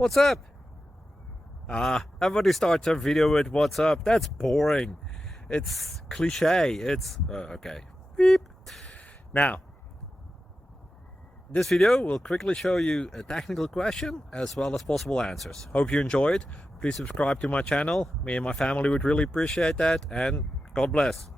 What's up? Everybody starts a video with what's up. That's boring. It's cliche. It's okay. Beep. Now, this video will quickly show you a technical question as well as possible answers. Hope you enjoyed. Please subscribe to my channel. Me and my family would really appreciate that, and God bless.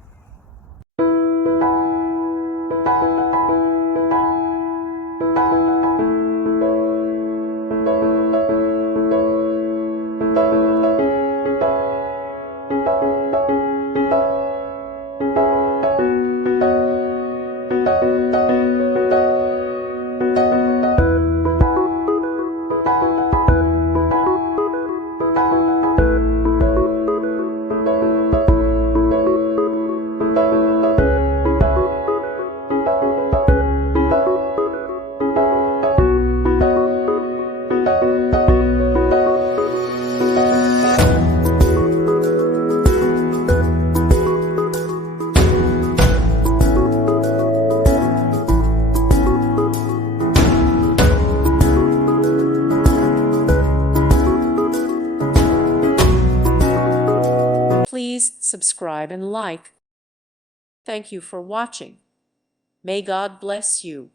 Please subscribe and like. Thank you for watching. May God bless you.